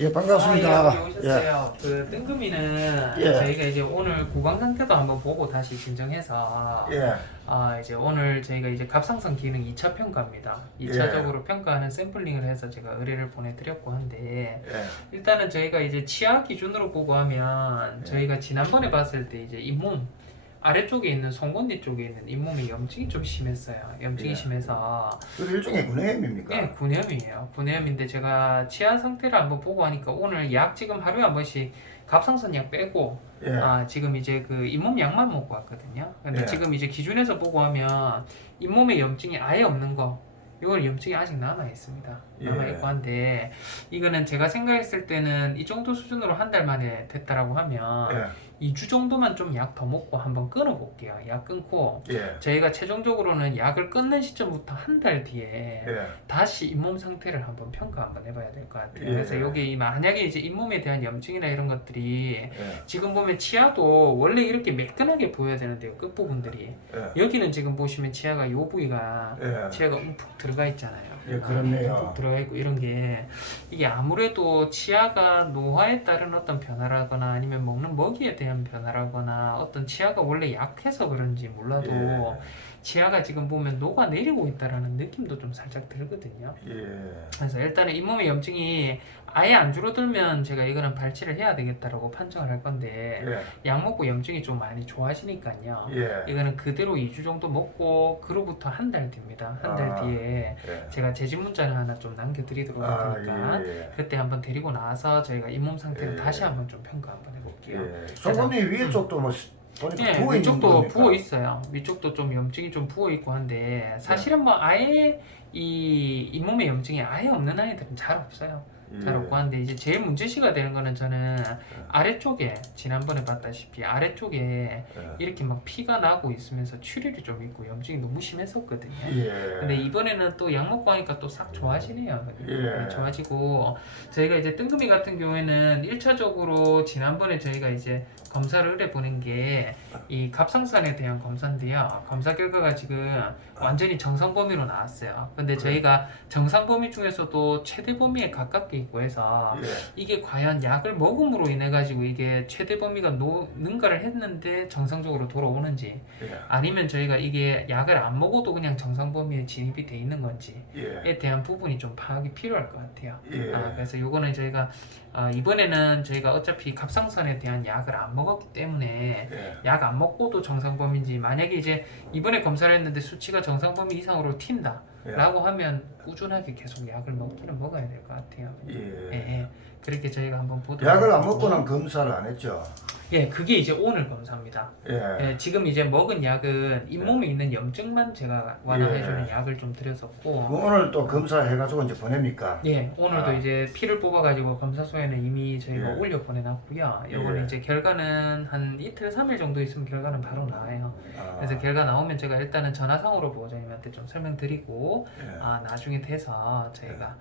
예, 반갑습니다. 여기 오셨어요. 그 뜬금이는 예. 저희가 이제 오늘 구강 상태도 한번 보고 다시 진정해서 예, 이제 오늘 저희가 이제 갑상선 기능 2차 평가입니다. 2차적으로 평가하는 샘플링을 해서 제가 의뢰를 보내드렸고 한데 예, 일단은 저희가 이제 치아 기준으로 보고 하면 저희가 지난번에 봤을 때 이제 잇몸 아래쪽에 있는 송곳니 쪽에 있는 잇몸에 염증이 좀 심했어요. 염증이 예. 심해서 그 일종의 구내염입니까? 네, 구내염이에요. 구내염인데 제가 치아 상태를 한번 보고 하니까 오늘 약 지금 하루에 한 번씩 갑상선 약 빼고 예, 지금 이제 그 잇몸 약만 먹고 왔거든요. 근데 예. 지금 이제 기준에서 보고 하면 잇몸에 염증이 아예 없는 거 이건 염증이 아직 남아 있습니다. 남아 예. 있고 한데 이거는 제가 생각했을 때는 이 정도 수준으로 한 달 만에 됐다라고 하면 예, 2주 정도만 좀 약 더 먹고 한번 끊어 볼게요. 약 끊고 예, 저희가 최종적으로는 약을 끊는 시점부터 한 달 뒤에 예, 다시 잇몸 상태를 한번 평가 한번 해봐야 될 것 같아요. 예. 그래서 여기 만약에 이제 잇몸에 대한 염증이나 이런 것들이 예, 지금 보면 치아도 원래 이렇게 매끈하게 보여야 되는데요. 끝부분들이 예, 여기는 지금 보시면 치아가 이 부위가 예. 치아가 움푹 들어가 있잖아요. 예, 그렇네요. 움푹 들어가 있고 이런 게 이게 아무래도 치아가 노화에 따른 어떤 변화라거나 아니면 먹는 먹이에 대한 변화라거나 어떤 치아가 원래 약해서 그런지 몰라도 예. 치아가 지금 보면 녹아내리고 있다라는 느낌도 좀 살짝 들거든요. 예, 그래서 일단은 잇몸의 염증이 아예 안 줄어들면 제가 이거는 발치를 해야 되겠다라고 판정을 할 건데 예, 약 먹고 염증이 좀 많이 좋아지니까요. 예. 이거는 그대로 2주 정도 먹고 그로부터 한 달 뒤입니다. 한 달 뒤에 예. 제가 재진 문자를 하나 좀 남겨드리도록 할 테니까 예, 그때 한번 데리고 나와서 저희가 잇몸 상태를 예. 다시 한번 좀 평가 한번 해볼게요. 예. 송곳니 위에 쪽도 뭐 보니까 예, 부어 있는 위쪽도 겁니까? 부어 있어요. 위쪽도 좀 염증이 좀 부어 있고 한데 사실은 뭐 아예 이 잇몸에 염증이 아예 없는 아이들은 잘 없어요. 잘 예. 없고 한데 이제 제일 문제시가 되는 거는 저는 아래쪽에 지난번에 봤다시피 아래쪽에 예. 이렇게 막 피가 나고 있으면서 출혈이 좀 있고 염증이 너무 심했었거든요. 예. 근데 이번에는 또 약 먹고 하니까 또 싹 좋아지네요. 예. 좋아지고 저희가 이제 뜬금이 같은 경우에는 1차적으로 지난번에 저희가 이제 검사를 의뢰 보낸 게 이 갑상선에 대한 검사인데요. 검사 결과가 지금 완전히 정상 범위로 나왔어요. 근데 저희가 정상 범위 중에서도 최대 범위에 가깝게 있고 해서 예. 이게 과연 약을 먹음으로 인해 가지고 이게 최대 범위가 능가를 했는데 정상적으로 돌아오는지 예. 아니면 저희가 이게 약을 안 먹어도 그냥 정상 범위에 진입이 돼 있는 건지에 예. 대한 부분이 좀 파악이 필요할 것 같아요. 예. 그래서 요거는 저희가 이번에는 저희가 어차피 갑상선에 대한 약을 안 먹었기 때문에 예. 약 안 먹고도 정상 범위인지 만약에 이제 이번에 검사를 했는데 수치가 정상 범위 이상으로 튄다 예. 라고 하면 꾸준하게 계속 약을 먹기는 먹어야 될 것 같아요. 예. 예. 그렇게 저희가 한번 보도록 약을 안 하겠고. 먹고는 검사를 안 했죠. 예, 그게 이제 오늘 검사입니다. 예. 지금 이제 먹은 약은 잇몸에 있는 염증만 제가 완화해주는 약을 좀 드렸었고, 그 오늘 또 검사해가지고 이제 보냅니까? 예, 오늘도 아. 이제 피를 뽑아가지고 검사소에는 이미 저희가 예. 올려 보내놨고요. 요거는 예. 이제 결과는 한 이틀, 3일 정도 있으면 결과는 바로 나와요. 아. 그래서 결과 나오면 제가 일단은 전화상으로 보호자님한테 좀 설명드리고, 예. 나중에 돼서 저희가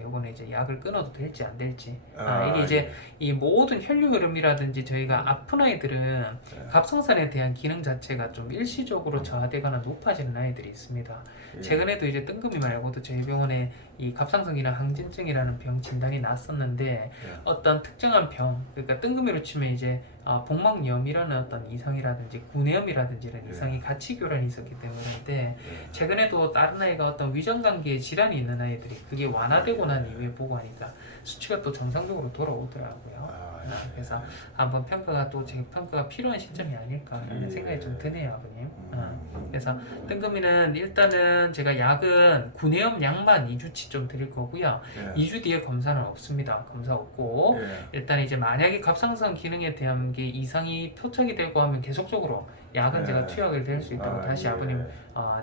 요거는 이제 약을 끊어도 될지 안 될지. 아, 이게 이제 예. 이 모든 혈류 흐름이라든지 저희가 아픈 아이들은 갑상선에 대한 기능 자체가 좀 일시적으로 저하되거나 높아지는 아이들이 있습니다. 예. 최근에도 이제 뜬금이 말고도 저희 병원에 이 갑상선 기능 항진증이라는 병 진단이 났었는데 예. 어떤 특정한 병, 그러니까 뜬금이로 치면 이제 복막염이라는 어떤 이상이라든지 구내염이라든지 이런 예. 이상이 같이 교란이 있었기 때문인데 예. 최근에도 다른 아이가 어떤 위전관계에 질환이 있는 아이들이 그게 완화되고 난 이후에 보고 하니까 수치가 또 정상적으로 돌아오더라고요. 예. 그래서 한번 평가가 또 제 평가가 필요한 시점이 아닐까라는 예. 생각이 좀 드네요, 아버님. 그래서 뜬금이는 일단은 제가 약은 구내염 약만 2주치 좀 드릴 거고요. 예. 2주 뒤에 검사는 없습니다. 검사 없고 예. 일단 이제 만약에 갑상선 기능에 대한 게 이상이 표착이 되고 하면 계속적으로 약은 예. 제가 투약을 될 수 있다고 다시 예. 아버님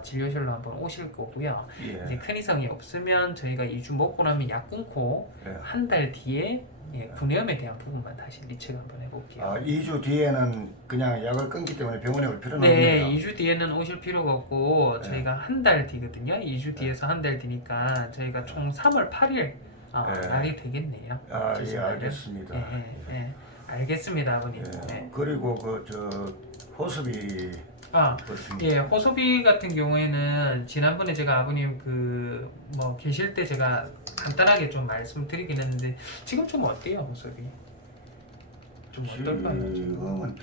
진료실로 한번 오실 거고요. 예. 이제 큰 이상이 없으면 저희가 2주 먹고 나면 약 끊고 예. 한 달 뒤에 구내염에 대한 부분만 다시 리체크 한번 해볼게요. 2주 뒤에는 그냥 약을 끊기 때문에 병원에 올 필요는 네, 없네요. 2주 뒤에는 오실 필요가 없고 네. 저희가 한 달 뒤거든요. 2주 뒤에서 한 달 뒤니까 저희가 총 3월 8일 네. 날이 되겠네요. 예, 주신 날은. 알겠습니다. 알겠습니다, 아버님. 예. 네. 그리고 그 저 호습이 그렇습니다. 예, 호소비 같은 경우에는 지난번에 제가 아버님 뭐 계실 때 제가 간단하게 좀 말씀드리긴 했는데 지금 좀 어때요, 호소비? 좀 어떨까요? 지금은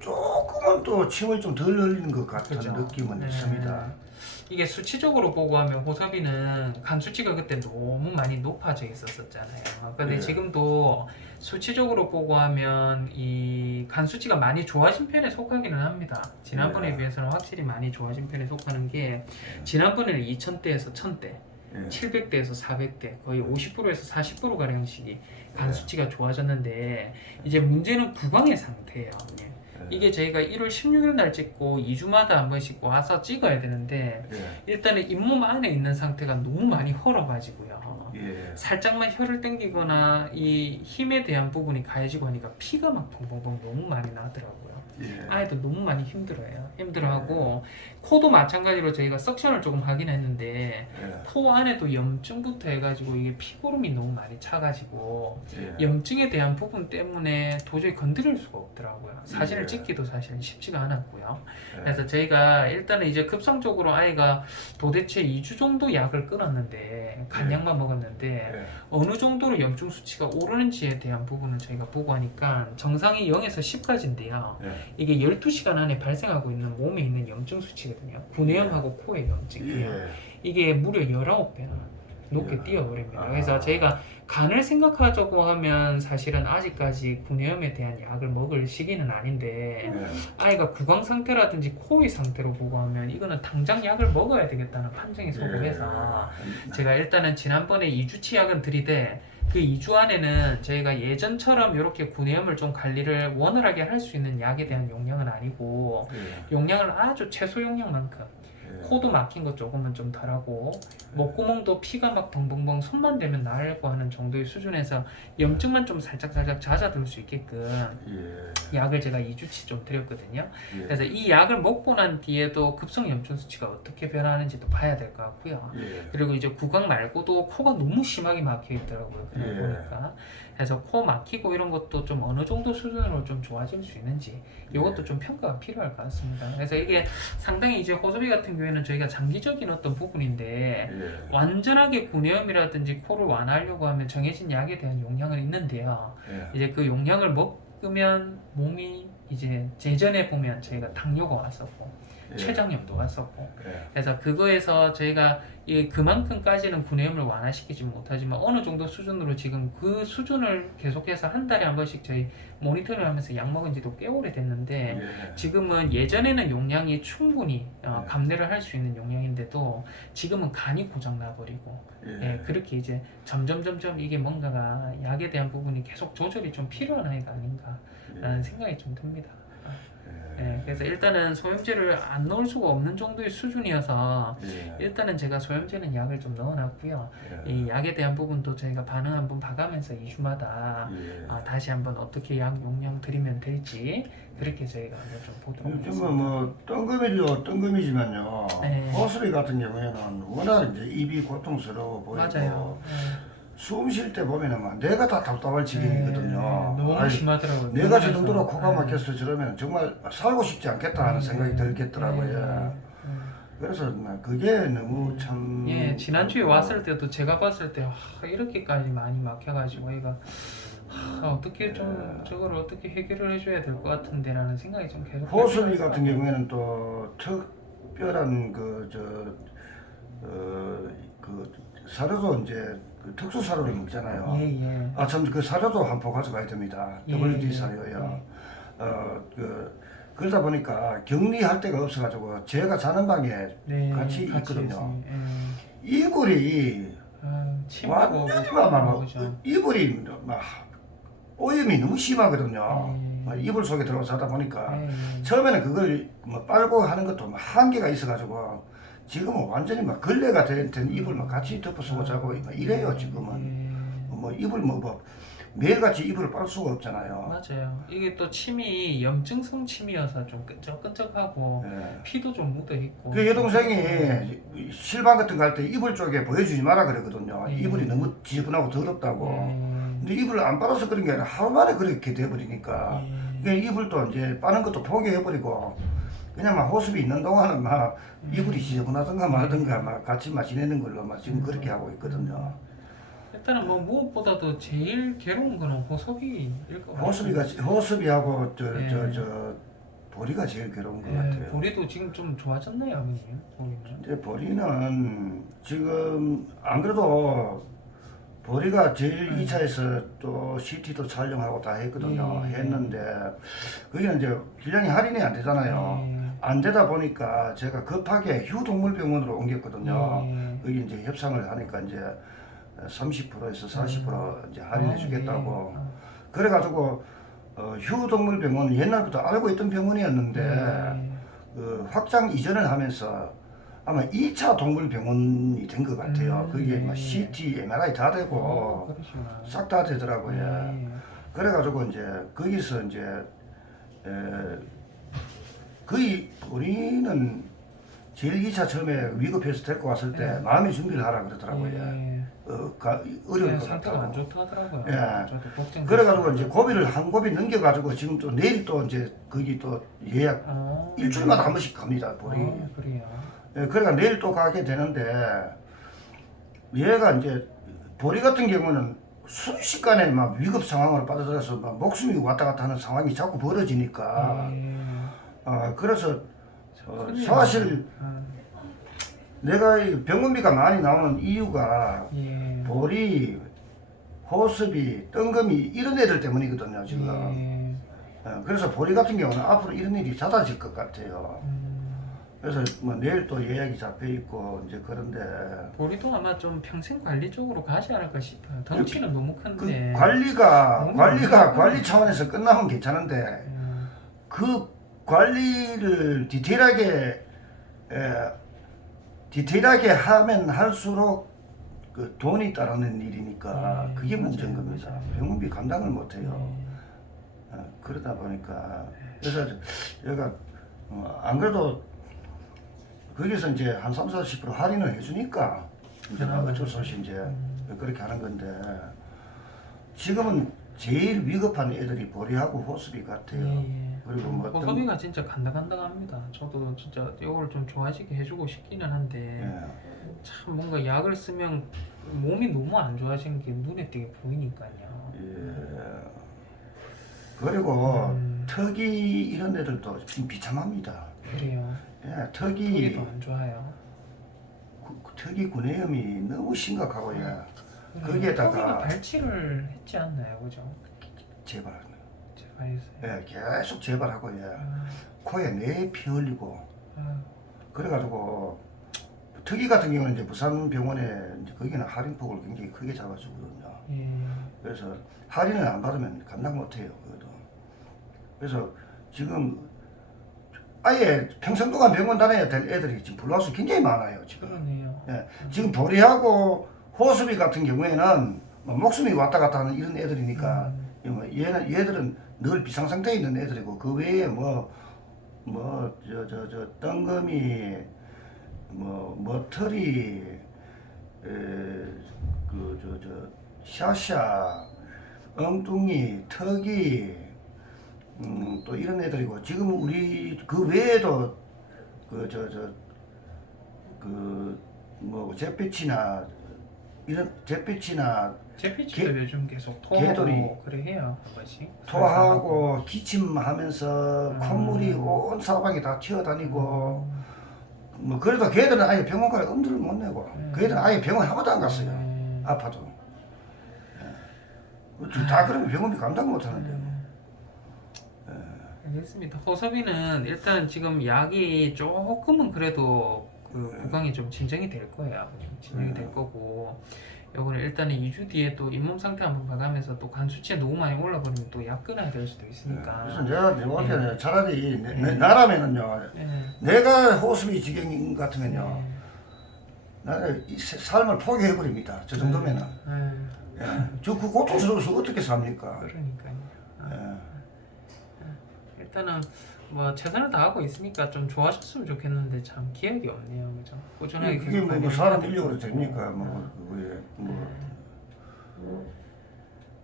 조금은 또 침을 좀 덜 흘리는 것 같은 그죠? 느낌은 네. 있습니다. 이게 수치적으로 보고 하면 호섭이는 간 수치가 그때 너무 많이 높아져 있었잖아요. 근데 네. 지금도 수치적으로 보고 하면 이 간 수치가 많이 좋아진 편에 속하기는 합니다. 지난번에 네. 비해서는 확실히 많이 좋아진 편에 속하는 게 지난번에는 2000대에서 1000대, 예. 700대에서 400대, 거의 50%에서 40% 가량씩이 간 네. 수치가 좋아졌는데 이제 문제는 구강의 상태예요. 예. 이게 저희가 1월 16일 날 찍고 2주마다 한 번씩 와서 찍어야 되는데 예. 일단은 잇몸 안에 있는 상태가 너무 많이 헐어가지고요. 예. 살짝만 혀를 당기거나 이 힘에 대한 부분이 가해지고 하니까 피가 막 펑펑펑 너무 많이 나더라고요. 예. 아이도 너무 많이 힘들어하고 코도 마찬가지로 저희가 석션을 조금 하긴 했는데 예. 코 안에도 염증부터 해가지고 이게 피고름이 너무 많이 차가지고 예. 염증에 대한 부분 때문에 도저히 건드릴 수가 없더라고요. 사진을 예. 찍기도 사실은 쉽지가 않았고요. 예. 그래서 저희가 일단은 이제 급성적으로 아이가 도대체 2주 정도 약을 끊었는데 간약만 먹었는데 예. 어느 정도로 염증 수치가 오르는지에 대한 부분을 저희가 보고 하니까 정상이 0에서 10까지인데요. 예. 이게 12시간 안에 발생하고 있는 몸에 있는 염증 수치거든요. 구내염하고 코의 염증이에요. 예. 이게 무려 19배나 높게 이야. 뛰어버립니다. 아. 그래서 저희가 간을 생각하자고 하면 사실은 아직까지 구내염에 대한 약을 먹을 시기는 아닌데 예. 아이가 구강 상태라든지 코의 상태로 보고 하면 이거는 당장 약을 먹어야 되겠다는 판정이 소급해서 제가 일단은 지난번에 2주치 약은 드리되 그 2주 안에는 저희가 예전처럼 이렇게 구내염을 좀 관리를 원활하게 할 수 있는 약에 대한 용량은 아니고 예. 용량을 아주 최소 용량만큼 예. 코도 막힌 거 조금은 좀 덜하고 목구멍도 피가 막 벙벙벙 손만 대면 나을거 하는 정도의 수준에서 염증만 좀 살짝 잦아들 수 있게끔 예. 약을 제가 2주치 좀 드렸거든요. 예. 그래서 이 약을 먹고 난 뒤에도 급성 염증 수치가 어떻게 변하는지도 봐야 될 것 같고요. 예. 그리고 이제 구강 말고도 코가 너무 심하게 막혀 있더라고요. 그냥 예. 보니까. 그래서 코 막히고 이런 것도 좀 어느 정도 수준으로 좀 좋아질 수 있는지 이것도 예. 좀 평가가 필요할 것 같습니다. 그래서 이게 상당히 이제 호소비 같은 경우에는 저희가 장기적인 어떤 부분인데 예. 완전하게 구내염이라든지 코를 완화하려고 하면 정해진 약에 대한 용량은 있는데요. 예. 이제 그 용량을 먹으면 몸이 이제 예전에 보면 저희가 당뇨가 왔었고 예. 췌장염도 왔었고 예. 그래서 그거에서 저희가 그만큼까지는 구내염을 완화시키지 못하지만 어느 정도 수준으로 지금 그 수준을 계속해서 한 달에 한 번씩 저희 모니터링 하면서 약 먹은 지도 꽤 오래됐는데 예. 지금은 예전에는 용량이 충분히 네. 감내를 할 수 있는 용량인데도 지금은 간이 고장 나버리고 예. 그렇게 이제 점점 이게 뭔가가 약에 대한 부분이 계속 조절이 좀 필요한 아이가 아닌가라는 생각이 좀 듭니다. 그래서 일단은 소염제를 안 넣을 수가 없는 정도의 수준이어서 예. 일단은 제가 소염제는 약을 좀 넣어놨고요. 예. 이 약에 대한 부분도 저희가 반응 한번 봐가면서 2주마다 예. 다시 한번 어떻게 약 용량 드리면 될지 그렇게 저희가 한번 좀 보도록 요즘은 하겠습니다. 뭐 뜬금이지만요. 네. 호수리 같은 경우에는 워낙 이제 입이 고통스러워 보이고 맞아요. 숨 쉴 때 보면은 막 내가 다 답답할 지경이거든요. 너무 아이, 심하더라고요. 내가 저 그래서, 정도로 코가 네. 막혀서 저러면 정말 살고 싶지 않겠다 하는 생각이 들겠더라고요. 네. 그래서 그게 너무 참. 예, 지난주에 왔을 때도 제가 봤을 때 이렇게까지 많이 막혀가지고 얘가 어떻게 좀 저걸 어떻게 해결을 해줘야 될 것 같은데라는 생각이 좀 계속. 호수리 같은 경우에는 또 특별한 그 사료도 이제 그 특수 사료를 먹잖아요. 예. 아, 참 그 사료도 한 포 가져가야 됩니다. 예, WD 사료요. 그러다 보니까 격리할 데가 없어가지고 제가 자는 방에 네, 같이 있거든요. 예. 이불이 침하고 완전히 막 이불이 막 오염이 너무 심하거든요. 이불 속에 들어가 자다 보니까 처음에는 그걸 뭐 빨고 하는 것도 막 한계가 있어가지고 지금은 완전히 막 걸레가 된 이불 막 같이 덮어 쓰고 자고 막 이래요 지금은. 뭐 이불 뭐 매일같이 이불을 빨 수가 없잖아요. 맞아요. 이게 또 침이 염증성 침이어서 좀 끈적끈적하고 예. 피도 좀 묻어 있고. 그 여동생이 실방 같은 거 할 때 이불 쪽에 보여주지 마라 그랬거든요. 이불이 너무 지저분하고 더럽다고. 근데 이불을 안 빨아서 그런 게 아니라 하루 만에 그렇게 돼버리니까. 그러니까 이불도 이제 빠는 것도 포기해버리고 그냥 막 호흡이 있는 동안은 막 이불이 지저분하든가 말든가 막 같이 막 지내는 걸로 막 지금 그렇게 하고 있거든요. 일단은 뭐 무엇보다도 제일 괴로운 거는 호섭이일 것 같아요. 호흡이하고 예. 저 보리가 제일 괴로운 것 같아요. 보리도 지금 좀 좋아졌나요, 아버님? 보리는? 이제 보리는 지금 안 그래도 보리가 제일 2차에서 또 CT도 촬영하고 다 했거든요. 예. 했는데 그게 이제 분량이 할인이 안 되잖아요. 예. 안 되다 보니까 제가 급하게 휴동물병원으로 옮겼거든요. 예. 그게 이제 협상을 하니까 이제 30%에서 40% 이제 할인해 주겠다고. 네. 그래가지고 휴동물병원은 옛날부터 알고 있던 병원이었는데 예. 확장 이전을 하면서 아마 2차 동물병원이 된 것 같아요. 그게 네. 뭐 CT, MRI 다 되고 그러시구나. 싹 다 되더라고요. 예. 그래가지고 이제 거기서 이제 에, 거의 우리는 제일 2차 처음에 위급해서 데리고 왔을 때 네. 마음의 준비를 하라 그러더라고요. 예. 어려울 네, 것 상태가 안 같다고. 좋다 하더라고요. 예. 저도 걱정. 그래가지고 이제 고비를 한 고비 넘겨가지고 지금 또 내일 또 이제 거기 또 예약 일주일마다 한 번씩 갑니다. 보리. 그래요. 예, 그러니까 내일 또 가게 되는데 얘가 이제 보리 같은 경우는 순식간에 막 위급 상황으로 빠져들어서 막 목숨이 왔다 갔다 하는 상황이 자꾸 벌어지니까 예. 그래서 큰일이네. 사실 아, 내가 이 병원비가 많이 나오는 이유가 예. 보리, 호습이, 뜬금이 이런 애들 때문이거든요 지금. 예. 그래서 보리 같은 경우는 앞으로 이런 일이 잦아질 것 같아요. 그래서 뭐 내일 또 예약이 잡혀 있고 이제 그런데 보리도 아마 좀 평생 관리 쪽으로 가지 않을까 싶어요. 덩치는 너무 그 큰데. 관리 차원에서 끝나면 괜찮은데 예. 그 관리를 디테일하게 하면 할수록 그 돈이 따르는 일이니까 그게 문제인 맞아요, 겁니다. 맞아요. 병원비 감당을 못해요. 예. 그러다 보니까 그래서 얘가 안 그래도 거기서 이제 한 30, 40% 할인을 해주니까 이제 어쩔 수 없이 이제 그렇게 하는 건데 지금은 제일 위급한 애들이 보리하고 호수비 같아요. 예. 그리고 뭐 어떤 호섭이가 진짜 간당간당합니다. 저도 진짜 이걸 좀 좋아지게 해주고 싶기는 한데 예. 참 뭔가 약을 쓰면 몸이 너무 안 좋아지는 게 눈에 띄게 보이니까요. 예. 그리고 턱이 이런 애들도 좀 비참합니다. 그래요. 예, 턱이 턱이도 안 좋아요. 턱이 구내염이 너무 심각하고 예. 호섭이가 거기에다가 발치를 했지 않나요, 그죠? 재발, 제가 했어요. 예, 계속 재발하고 예. 코에 내피 흘리고 그래가지고 특이 같은 경우는 이제 부산 병원에 이제 거기는 할인폭을 굉장히 크게 잡아주거든요. 예. 그래서 할인을 안 받으면 감당 못해요. 그것도. 그래서 지금 아예 평생 동안 병원 다녀야 될 애들이 지금 불나서 굉장히 많아요. 지금. 그러네요. 예, 지금 보리하고 호수비 같은 경우에는 뭐 목숨이 왔다 갔다 하는 이런 애들이니까 얘들은 늘 비상 상태에 있는 애들이고 그 외에 뜬금이 머터리 샤샤 엉뚱이 턱이 또 이런 애들이고 지금 우리 그 외에도 잿빛이나 이런 잿빛이나 제피치도 요즘 계속 개돌이. 토하고 그래 해요, 한 번씩. 토하고 기침하면서 콧물이 온 사방에 다 튀어다니고 뭐 그래도 걔들은 아예 병원 갈 엄두를 못 내고 걔들은 아예 병원 한 번도 안 갔어요. 아파도 다 그러면 병원비 감당 못 하는데 알겠습니다. 호섭이는 일단 지금 약이 조금은 그래도 그 구강이 좀 진정이 될 거예요. 좀 진정이 될 거고 요거는 일단은 2주 뒤에 또 잇몸 상태 한번 봐가면서 또 간 수치가 너무 많이 올라버리면 또 약 끊어야 될 수도 있으니까. 그래서 내가 볼때는 차라리 나라면은요 내가 호수비 지경 같으면요 나는 이 삶을 포기해버립니다. 저 정도면은 저 그 고통스러워서 어떻게 삽니까? 그러니까요. 일단은 뭐 최선을 다하고 있으니까 좀 좋아졌으면 좋겠는데 참 기억이 없네요, 그죠? 꾸준하게 그게 계속 뭐 관리를 사람 해야 인력으로 되고. 됩니까? 그게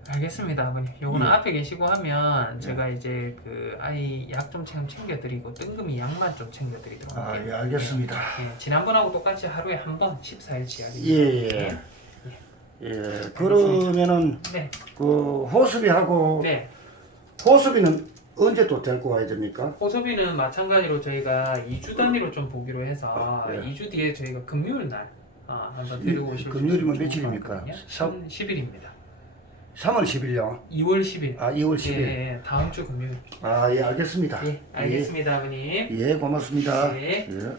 알겠습니다, 아버님. 요거는 예. 앞에 계시고 하면 제가 이제 그 아이 약 좀 챙겨드리고 뜬금이 약만 좀 챙겨드리도록 아, 할게요. 예, 알겠습니다. 예, 지난번하고 똑같이 하루에 한 번 14일치 예, 약입니다. 예. 예, 그러면은 네. 그 호수비하고 네. 호수비는 언제 또 데리고 와야 됩니까? 호소비는 마찬가지로 저희가 2주 단위로 좀 보기로 해서 예. 2주 뒤에 저희가 금요일 날 한번 데리고 오실 금요일이면 며칠입니까? 10일입니다. 3월 10일요. 2월 10일. 아, 2월 10일. 예, 다음 주 금요일. 아, 예, 알겠습니다. 예, 알겠습니다, 아버님. 예, 고맙습니다. 네. 예.